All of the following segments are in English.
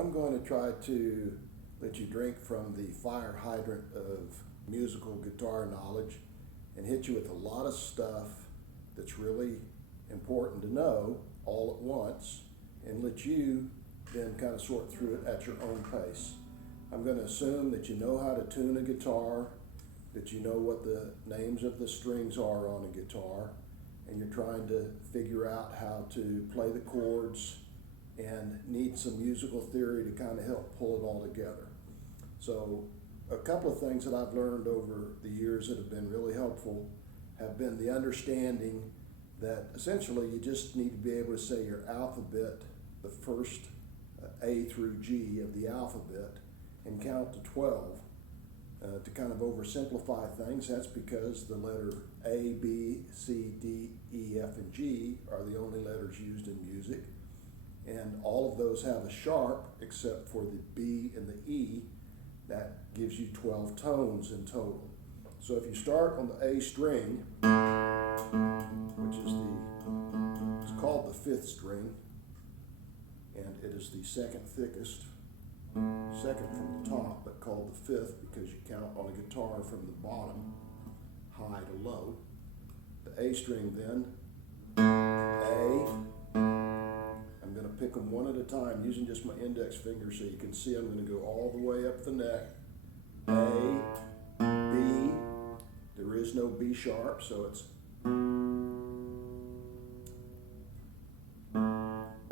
I'm going to try to let you drink from the fire hydrant of musical guitar knowledge and hit you with a lot of stuff that's really important to know all at once and let you then kind of sort through it at your own pace. I'm going to assume that you know how to tune a guitar, that you know what the names of the strings are on a guitar, and you're trying to figure out how to play the chords and need some musical theory to kind of help pull it all together. So a couple of things that I've learned over the years that have been really helpful have been the understanding that essentially you just need to be able to say your alphabet, the first A through G of the alphabet, and count to 12. To kind of oversimplify things, that's because the letter A, B, C, D, E, F, and G are the only letters used in music. And all of those have a sharp except for the B and the E. That gives you 12 tones in total. So if you start on the A string, which is it's called the fifth string, and it is the second thickest, second from the top, but called the fifth because you count on a guitar from the bottom, high to low. The A string then, A, I'm going to pick them one at a time using just my index finger so you can see I'm going to go all the way up the neck. A, B, there is no B sharp, so it's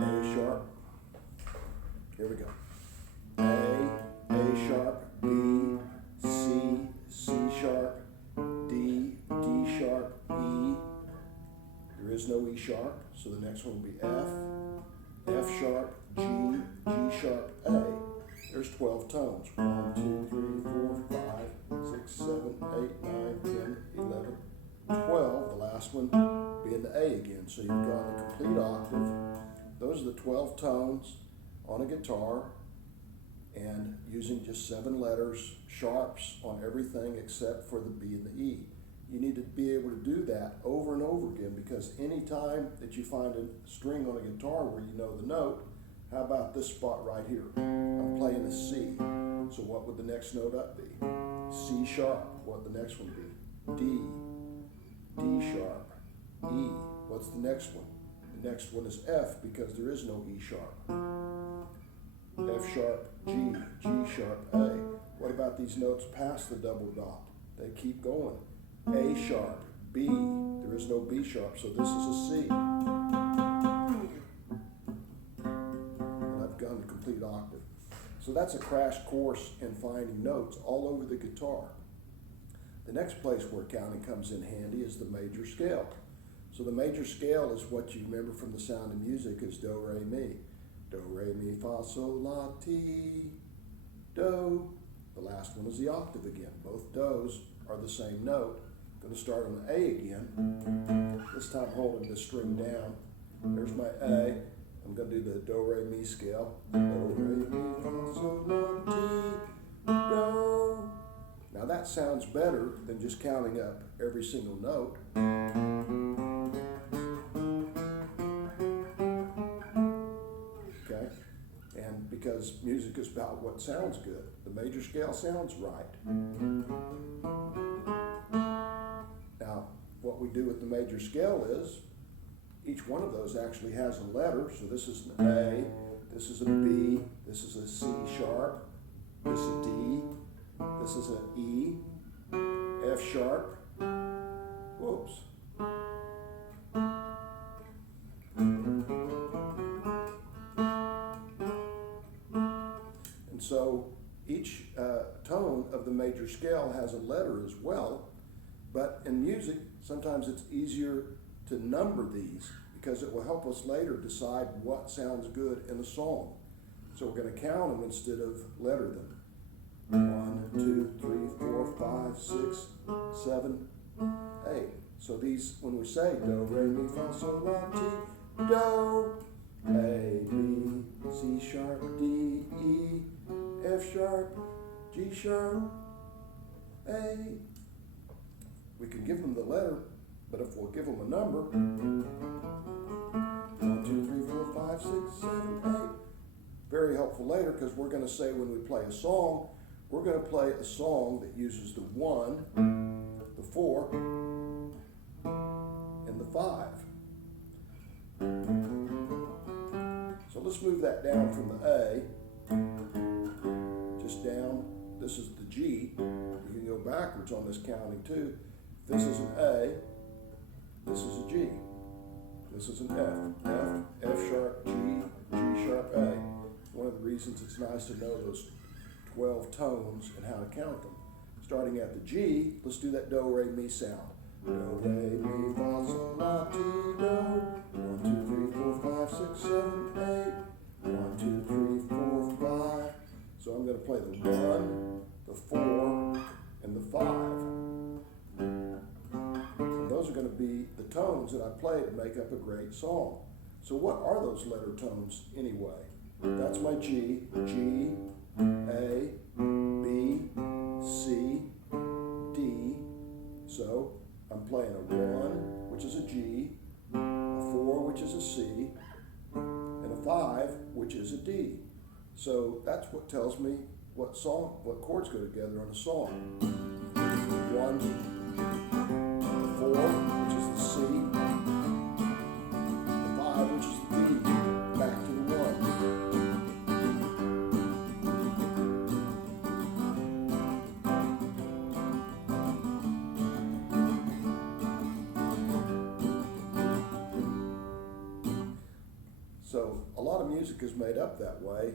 A sharp. Here we go. A sharp, B, C, C sharp, D, D sharp, E. There is no E sharp, so the next one will be F, F sharp, G, G sharp, A. There's 12 tones. 1, 2, 3, 4, 5, 6, 7, 8, 9, 10, 11, 12. The last one being the A again. So you've got a complete octave. Those are the 12 tones on a guitar, and using just 7 letters, sharps on everything except for the B and the E. You need to be able to do that over and over again, because any time that you find a string on a guitar where you know the note, how about this spot right here? I'm playing a C. So what would the next note up be? C sharp. What would the next one be? D. D sharp. E. What's the next one? The next one is F, because there is no E sharp. F sharp, G, G sharp, A. What about these notes past the double dot? They keep going. A sharp, B, there is no B sharp, so this is a C. And I've gone to complete octave. So that's a crash course in finding notes all over the guitar. The next place where counting comes in handy is the major scale. So the major scale is what you remember from The Sound of Music as do, re, mi. Do, re, mi, fa, sol, la, ti, do. The last one is the octave again. Both do's are the same note. Going to start on the A again. This time holding the string down. There's my A. I'm going to do the do, re, mi scale. Do, re, mi, fa, sol, la, ti, do. Now that sounds better than just counting up every single note. Because music is about what sounds good. The major scale sounds right. Now, what we do with the major scale is each one of those actually has a letter. So this is an A, this is a B, this is a C sharp, this is a D, this is an E, F sharp, whoops. So each tone of the major scale has a letter as well, but in music, sometimes it's easier to number these because it will help us later decide what sounds good in a song. So we're going to count them instead of letter them. 1, 2, 3, 4, 5, 6, 7, 8. So these, when we say do, re, mi, fa, sol, la, ti, do, A, B, C sharp, D, E, F sharp, G sharp, A. We can give them the letter, but if we'll give them a number, 1, 2, 3, 4, 5, 6, 7, 8, very helpful later, because we're going to say when we play a song, we're going to play a song that uses the 1, the 4, and the 5. So let's move that down from the A, just down. This is the G. You can go backwards on this counting too. This is an A, this is a G. This is an F, F sharp, G, G sharp, A. One of the reasons it's nice to know those 12 tones and how to count them. Starting at the G, let's do that do, re, mi sound. Do, re, mi, fa, sol, la, ti, do. 1, 2, 3, 4, 5, 6, 7, 8. 1, 2, 3, 4, 5. So I'm going to play the 1, the 4, and the 5. And those are going to be the tones that I play to make up a great song. So what are those letter tones anyway? That's my G, G, A, B, C, D. So I'm playing a 1, which is a G, a 4, which is a C, and a 5, which is a D. So that's what tells me what chords go together on a song. 1, 4, which is the C, the 5, which is the D, back to the 1. So a lot of music is made up that way,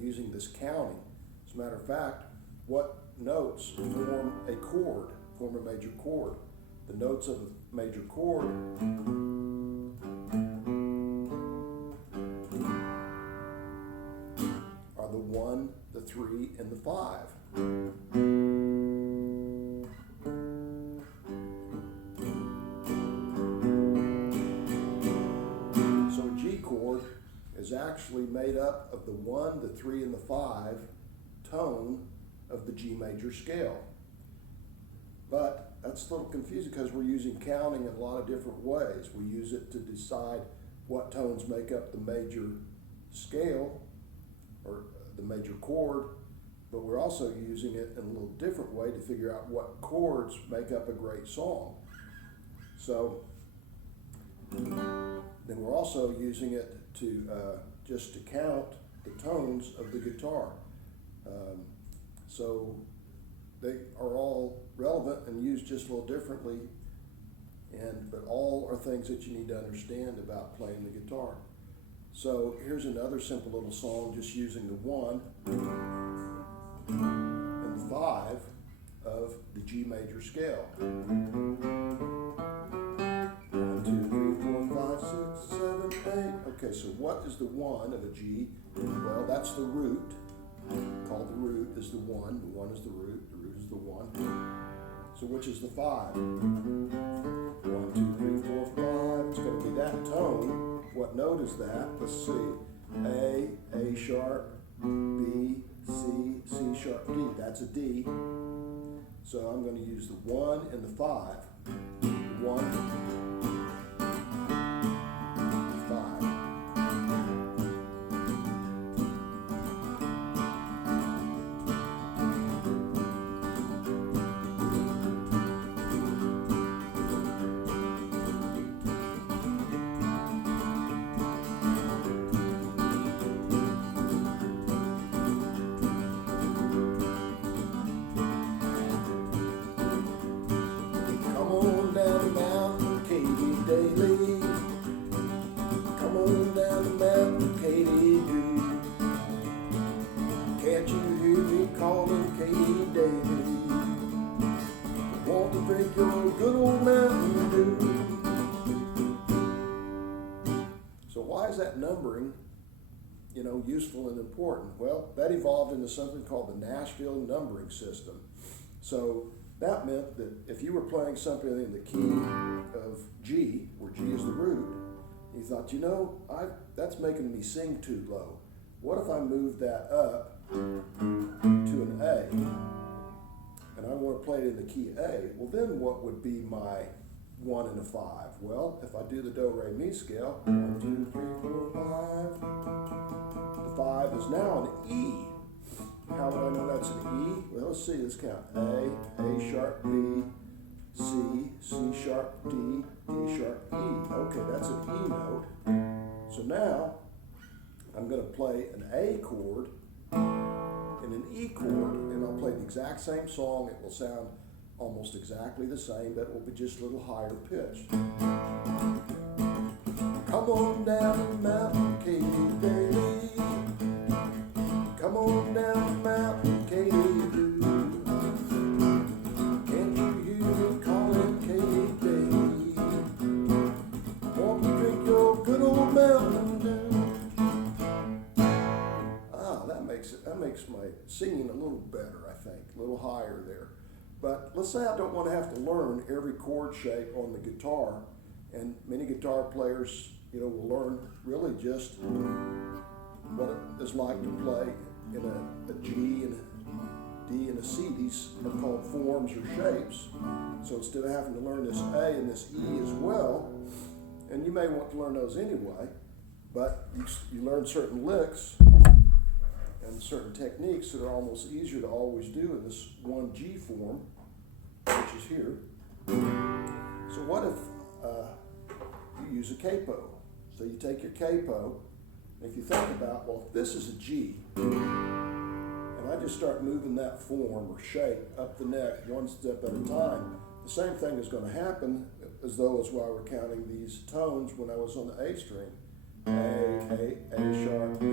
using this counting. As a matter of fact, what notes form a chord, form a major chord? The notes of a major chord are the 1, the 3, and the 5. So a G chord is actually made up of the 1, the 3, and the 5 tone of the G major scale. But that's a little confusing because we're using counting in a lot of different ways. We use it to decide what tones make up the major scale or the major chord, but we're also using it in a little different way to figure out what chords make up a great song. So then we're also using it to just to count the tones of the guitar. So they are all relevant and used just a little differently, but all are things that you need to understand about playing the guitar. So here's another simple little song just using the 1 and the 5 of the G major scale. 1, 2, 3, 4, 5, 6, 7, 8. Okay, so what is the 1 of a G? Well, that's the root. Called the root is the 1. The 1 is the root is the 1. So which is the 5? 1, 2, 3, 4, 5. It's going to be that tone. What note is that? Let's see. A sharp, B, C, C sharp, D. That's a D. So I'm going to use the 1 and the 5. 1, 5. Daily, come on down the mountain, Katy Doo. Can't you hear me calling, Katy Daly? Want to drink your good old Mountain Dew. So why is that numbering, useful and important? Well, that evolved into something called the Nashville numbering system. So that meant that if you were playing something in the key of G, where G is the root, you thought, that's making me sing too low. What if I move that up to an A, and I want to play it in the key A? Well, then what would be my 1 and a 5. Well, if I do the do, re, mi scale, 1, 2, 3, 4, 5, the 5 is now an E. How would I know that's an E? Well, let's see, let's count. A sharp, B, C, C sharp, D, D sharp, E. Okay, that's an E note. So now, I'm going to play an A chord and an E chord, and I'll play the exact same song. It will sound almost exactly the same, but it will be just a little higher pitched. Come on down the mountain, Katy baby. Come on down the mountain, Katy do. Can't you hear me calling, Katy baby? Want to drink your good old Mountain Dew? That makes my singing a little better, I think, a little higher there. But let's say I don't want to have to learn every chord shape on the guitar, and many guitar players, will learn really just what it is like to play in a G and a D and a C. These are called forms or shapes. So instead of having to learn this A and this E as well, and you may want to learn those anyway, but you learn certain licks and certain techniques that are almost easier to always do in this 1G form, which is here. So what if you use a capo? So you take your capo, and if you think about, well, if this is a G, and I just start moving that form or shape up the neck one step at a time, the same thing is going to happen as though as while we're counting these tones when I was on the A string. A sharp, B,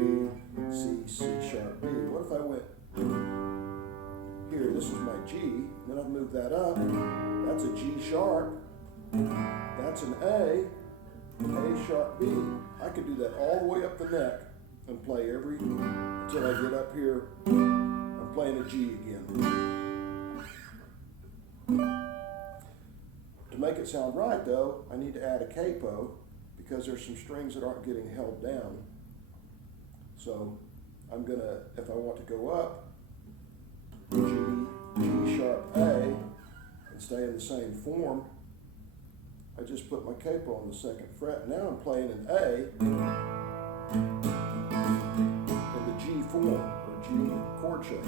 C, C sharp, B. What if I went here, this is my G, then I've moved that up, that's a G sharp, that's an A sharp, B. I could do that all the way up the neck and play until I get up here, I'm playing a G again. To make it sound right though, I need to add a capo, because there's some strings that aren't getting held down. So I'm gonna, if I want to go up, G sharp A, and stay in the same form, I just put my capo on the second fret. Now I'm playing an A in the G form, or G chord shape.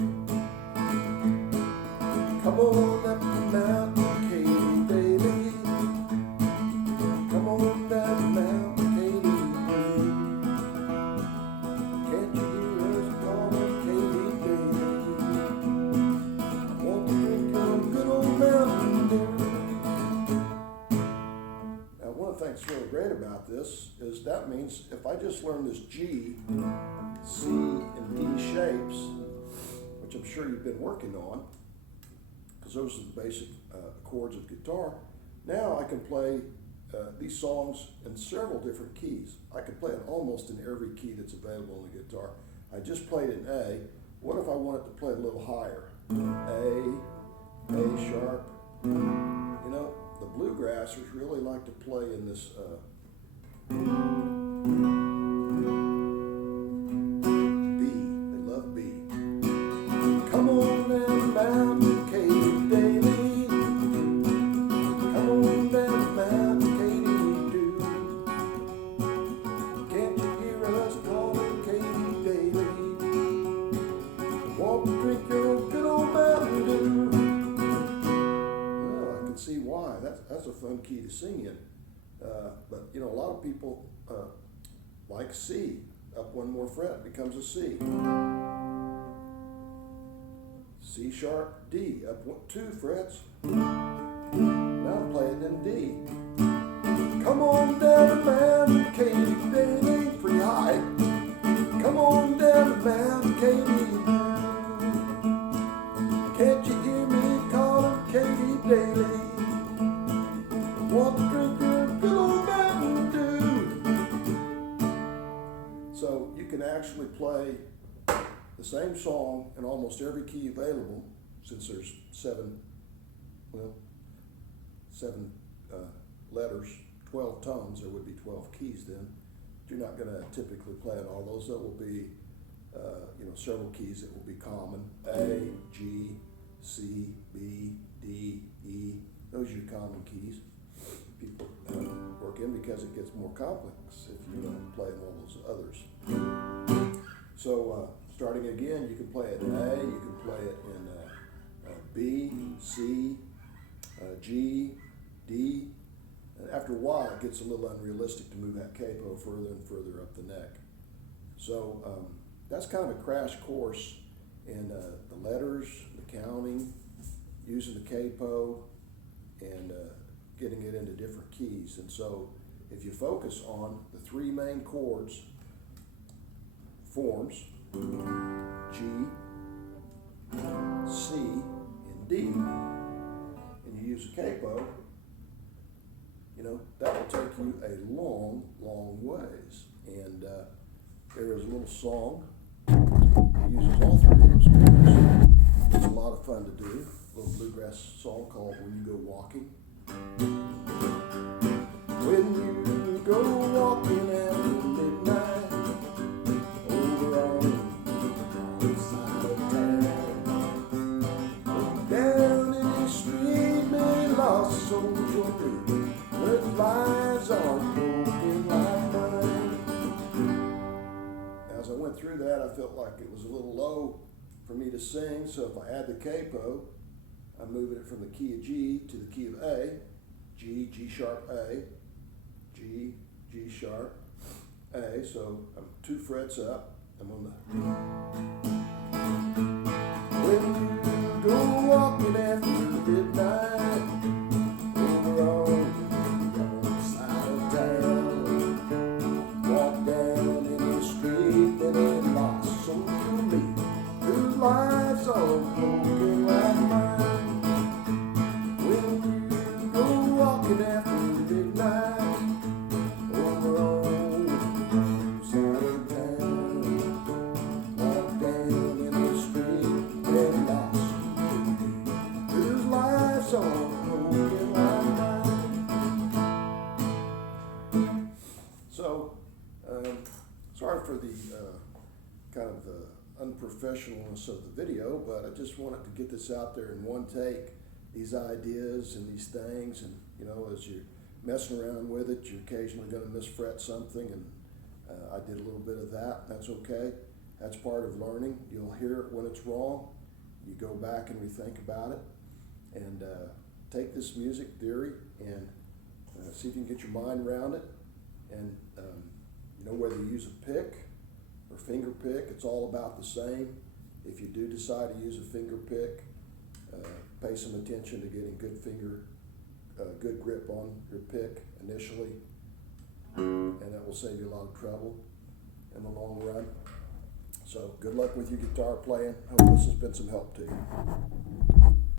Come on up the mountain, Katy baby. Come on down the mountain, Katy. Can't you hear us calling, Katy baby? I want to drink your good old Mountain Dew. Now, one of the things that's really great about this is that means if I just learn this G, C, and D shapes, which I'm sure you've been working on, because those are the basic chords of guitar, now I can play these songs in several different keys. I could play it almost in every key that's available on the guitar. I just played in A. What if I wanted to play a little higher? A sharp. The bluegrassers really like to play in this B. They love B. Come on down the mountain, Katy baby. Come on down the mountain, Katy do. Can't you hear us calling, Katy baby? Want to drink your good old Mountain Dew? Well, I can see why. That's a fun key to sing in. But a lot of people like C. Up one more fret becomes a C. C sharp, D, up 2 frets. Now I'm playing in D. Come on down the mountain, Katy baby, pretty high. Come on down the mountain, Katy. Can't you hear me calling, Katy daily? Want to drink your good old Mountain Dew? So you can actually play the same song in almost every key available, since there's 7 letters, 12 tones. There would be 12 keys then. You're not going to typically play in all those. There will be several keys that will be common: A, G, C, B, D, E. Those are your common keys. people work in, because it gets more complex if you play in all those others. So starting again, you can play it in A, you can play it in B, C, G, D. And after a while, it gets a little unrealistic to move that capo further and further up the neck. So that's kind of a crash course in the letters, the counting, using the capo, and getting it into different keys. And so if you focus on the three main chords, forms, G, C, and D, and you use a capo, that will take you a long, long ways. And there is a little song that uses all three of those chords. It's a lot of fun to do. A little bluegrass song called When You Go Walking. When you go walking after midnight, over on the side of town, down in the street, many lost souls will be, but lives are broken like mine. As I went through that, I felt like it was a little low for me to sing, so if I add the capo, I'm moving it from the key of G to the key of A, G, G sharp, A, G, G sharp, A, so I'm 2 frets up. I'm on the... When you go walking after midnight, over on the side of town, walk down in the street, and then lost souls to me, whose lives are broken like mine. When you go walking after midnight, over on the side of town, walk down in the street, and lost souls to me, whose lives are broken like mine. So, sorry for the kind of the unprofessionalness of the video, but I just wanted to get this out there in one take, these ideas and these things, and as you're messing around with it, you're occasionally going to misfret something, and I did a little bit of that. That's okay. That's part of learning. You'll hear it when it's wrong. You go back and rethink about it, and take this music theory and see if you can get your mind around it. And whether you use a pick or finger pick, it's all about the same. If you do decide to use a finger pick, pay some attention to getting good grip on your pick initially, and that will save you a lot of trouble in the long run. So good luck with your guitar playing. Hope this has been some help to you.